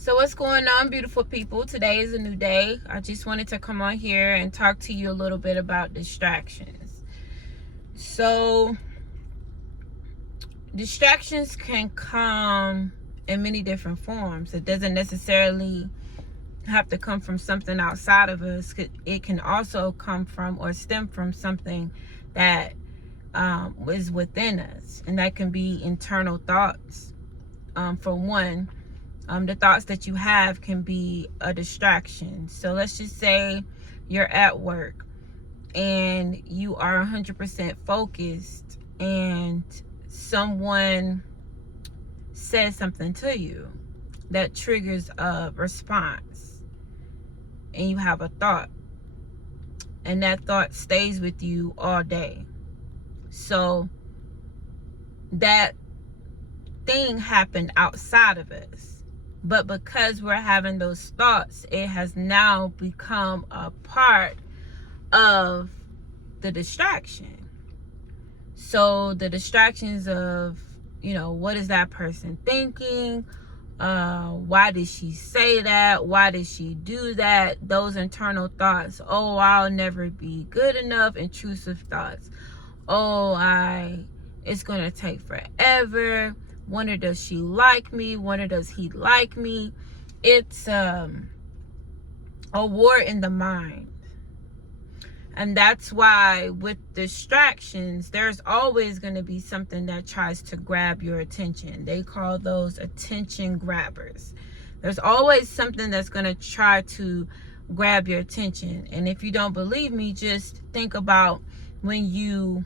So what's going on, beautiful people? Today is a new day. I just wanted to come on here and talk to you a little bit about distractions. So distractions can come in many different forms. It doesn't necessarily have to come from something outside of us. It can also come from or stem from something that is within us, and that can be internal thoughts. For one, the thoughts that you have can be a distraction. So let's just say you're at work and you are 100% focused, and someone says something to you that triggers a response, and you have a thought, and that thought stays with you all day. So that thing happened outside of us, but because we're having those thoughts, it has now become a part of the distraction. So the distractions of, what is that person thinking? Why did she say that? Why did she do that? Those internal thoughts. Oh, I'll never be good enough. Intrusive thoughts. It's going to take forever. Wonder, does she like me? Wonder, does he like me? It's a war in the mind. And that's why with distractions, there's always going to be something that tries to grab your attention. They call those attention grabbers. There's always something that's going to try to grab your attention. And if you don't believe me, just think about when you're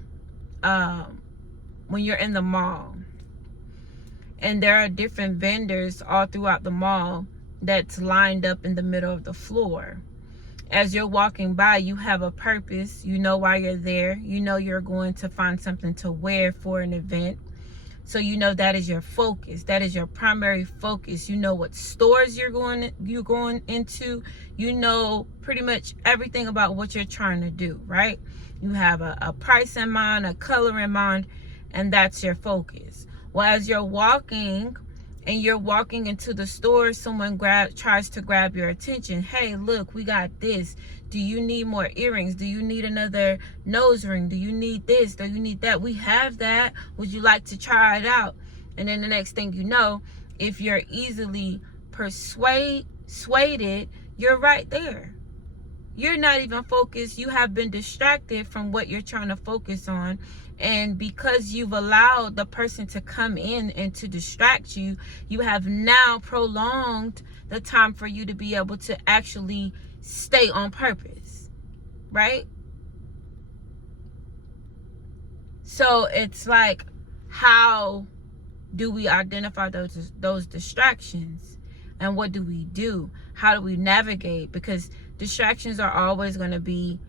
in the mall, and there are different vendors all throughout the mall that's lined up in the middle of the floor. As you're walking by, you have a purpose. You know why you're there. You know you're going to find something to wear for an event. So you know that is your focus. That is your primary focus. You know what stores you're going into. You know pretty much everything about what you're trying to do, right? You have a price in mind, a color in mind, and that's your focus. Well, as you're walking into the store, someone tries to grab your attention. Hey, look, we got this. Do you need more earrings? Do you need another nose ring? Do you need this? Do you need that? We have that. Would you like to try it out? And then the next thing you know, if you're easily persuaded, you're right there. You're not even focused. You have been distracted from what you're trying to focus on. And because you've allowed the person to come in and to distract you, you have now prolonged the time for you to be able to actually stay on purpose, right? So it's like, how do we identify those distractions? And what do we do? How do we navigate? Because distractions are always going to be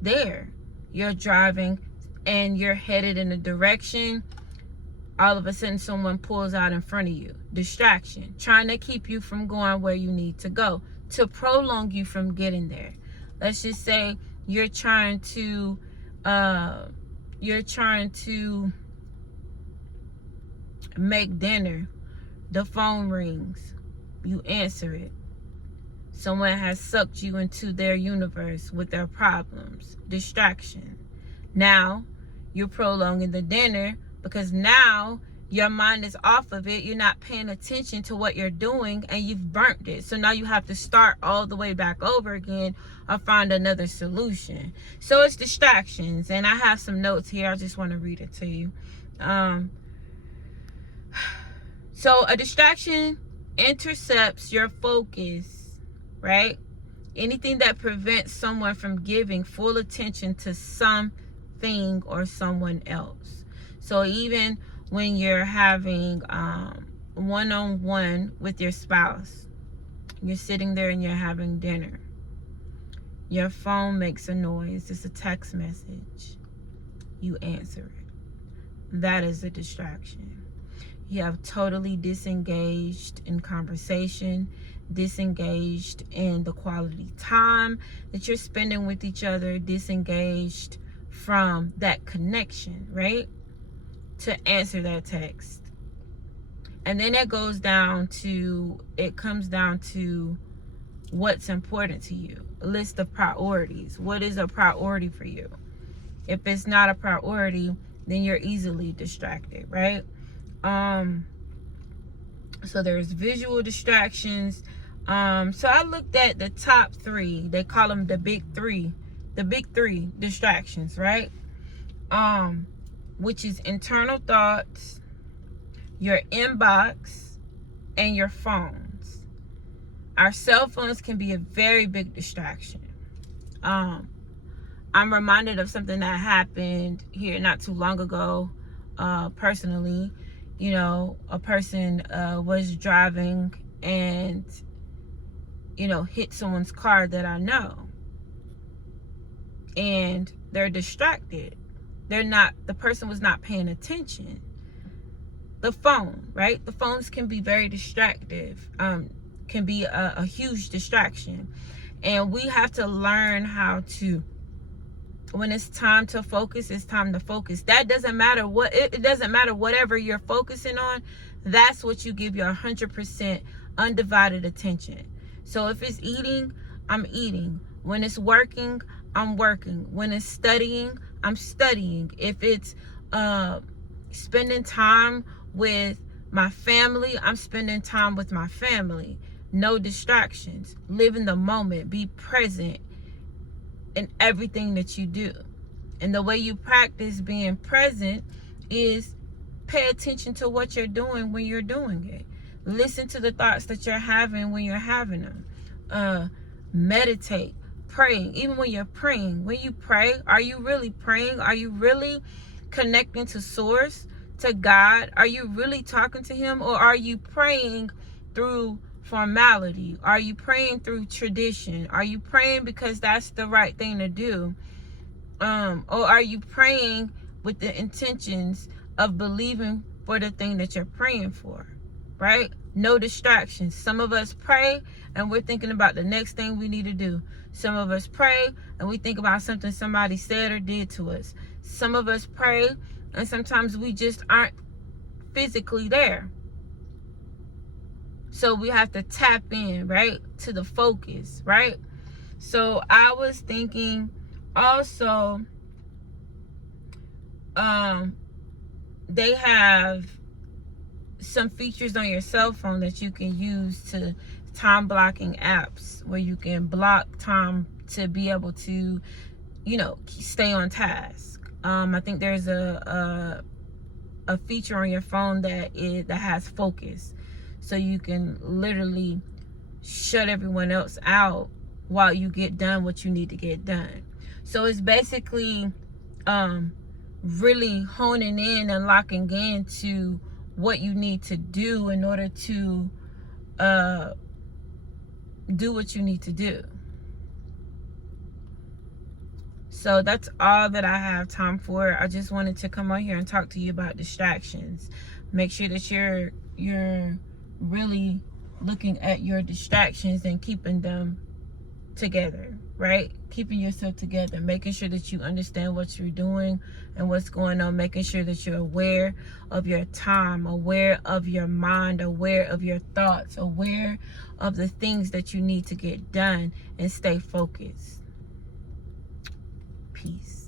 there. You're driving and you're headed in a direction. All of a sudden, someone pulls out in front of you. Distraction. Trying to keep you from going where you need to go, to prolong you from getting there. Let's just say you're trying to make dinner. The phone rings. You answer it. Someone has sucked you into their universe with their problems. Distraction. Now, you're prolonging the dinner because now your mind is off of it. You're not paying attention to what you're doing, and you've burnt it. So now you have to start all the way back over again or find another solution. So it's distractions. And I have some notes here. I just want to read it to you. So a distraction intercepts your focus, right? Anything that prevents someone from giving full attention to something or someone else. So even when you're having one-on-one with your spouse, you're sitting there and you're having dinner, your phone makes a noise. It's a text message. You answer it. That is a distraction. You have totally disengaged in conversation, disengaged in the quality time that you're spending with each other, disengaged from that connection, right? To answer that text. And then it comes down to what's important to you. A list of priorities. What is a priority for you? If it's not a priority, then you're easily distracted, right? So there's visual distractions. So I looked at the top 3. They call them the big 3 distractions, right? Which is internal thoughts, your inbox, and your phones. Our cell phones can be a very big distraction. I'm reminded of something that happened here not too long ago, personally. You know, a person was driving and, you know, hit someone's car that I know. And they're distracted. The person was not paying attention. The phone, right? The phones can be very distractive, can be a huge distraction. And we have to learn how to, when it's time to focus, it's time to focus. That doesn't matter what, it doesn't matter whatever you're focusing on. That's what you give your 100% undivided attention. So if it's eating, I'm eating. When it's working, I'm working. When it's studying, I'm studying. If it's spending time with my family, I'm spending time with my family. No distractions. Live in the moment. Be present in everything that you do. And the way you practice being present is pay attention to what you're doing when you're doing it. Listen to the thoughts that you're having when you're having them. Meditate. Praying. Even when you're praying. When you pray, are you really praying? Are you really connecting to source, to God? Are you really talking to him? Or are you praying through formality? Are you praying through tradition? Are you praying because that's the right thing to do? Or are you praying with the intentions of believing for the thing that you're praying for? Right? No distractions. Some of us pray and we're thinking about the next thing we need to do. Some of us pray and we think about something somebody said or did to us. Some of us pray and sometimes we just aren't physically there. So we have to tap in, right, to the focus, right? So I was thinking also, they have some features on your cell phone that you can use to time blocking apps where you can block time to be able to, you know, stay on task. I think there's a feature on your phone that has focus, so you can literally shut everyone else out while you get done what you need to get done. So it's basically really honing in and locking in to what you need to do in order to do what you need to do. So that's all that I have time for. I just wanted to come on here and talk to you about distractions. Make sure that you're really looking at your distractions and keeping them together, right? Keeping yourself together, making sure that you understand what you're doing and what's going on, making sure that you're aware of your time, aware of your mind, aware of your thoughts, aware of the things that you need to get done, and stay focused. Peace.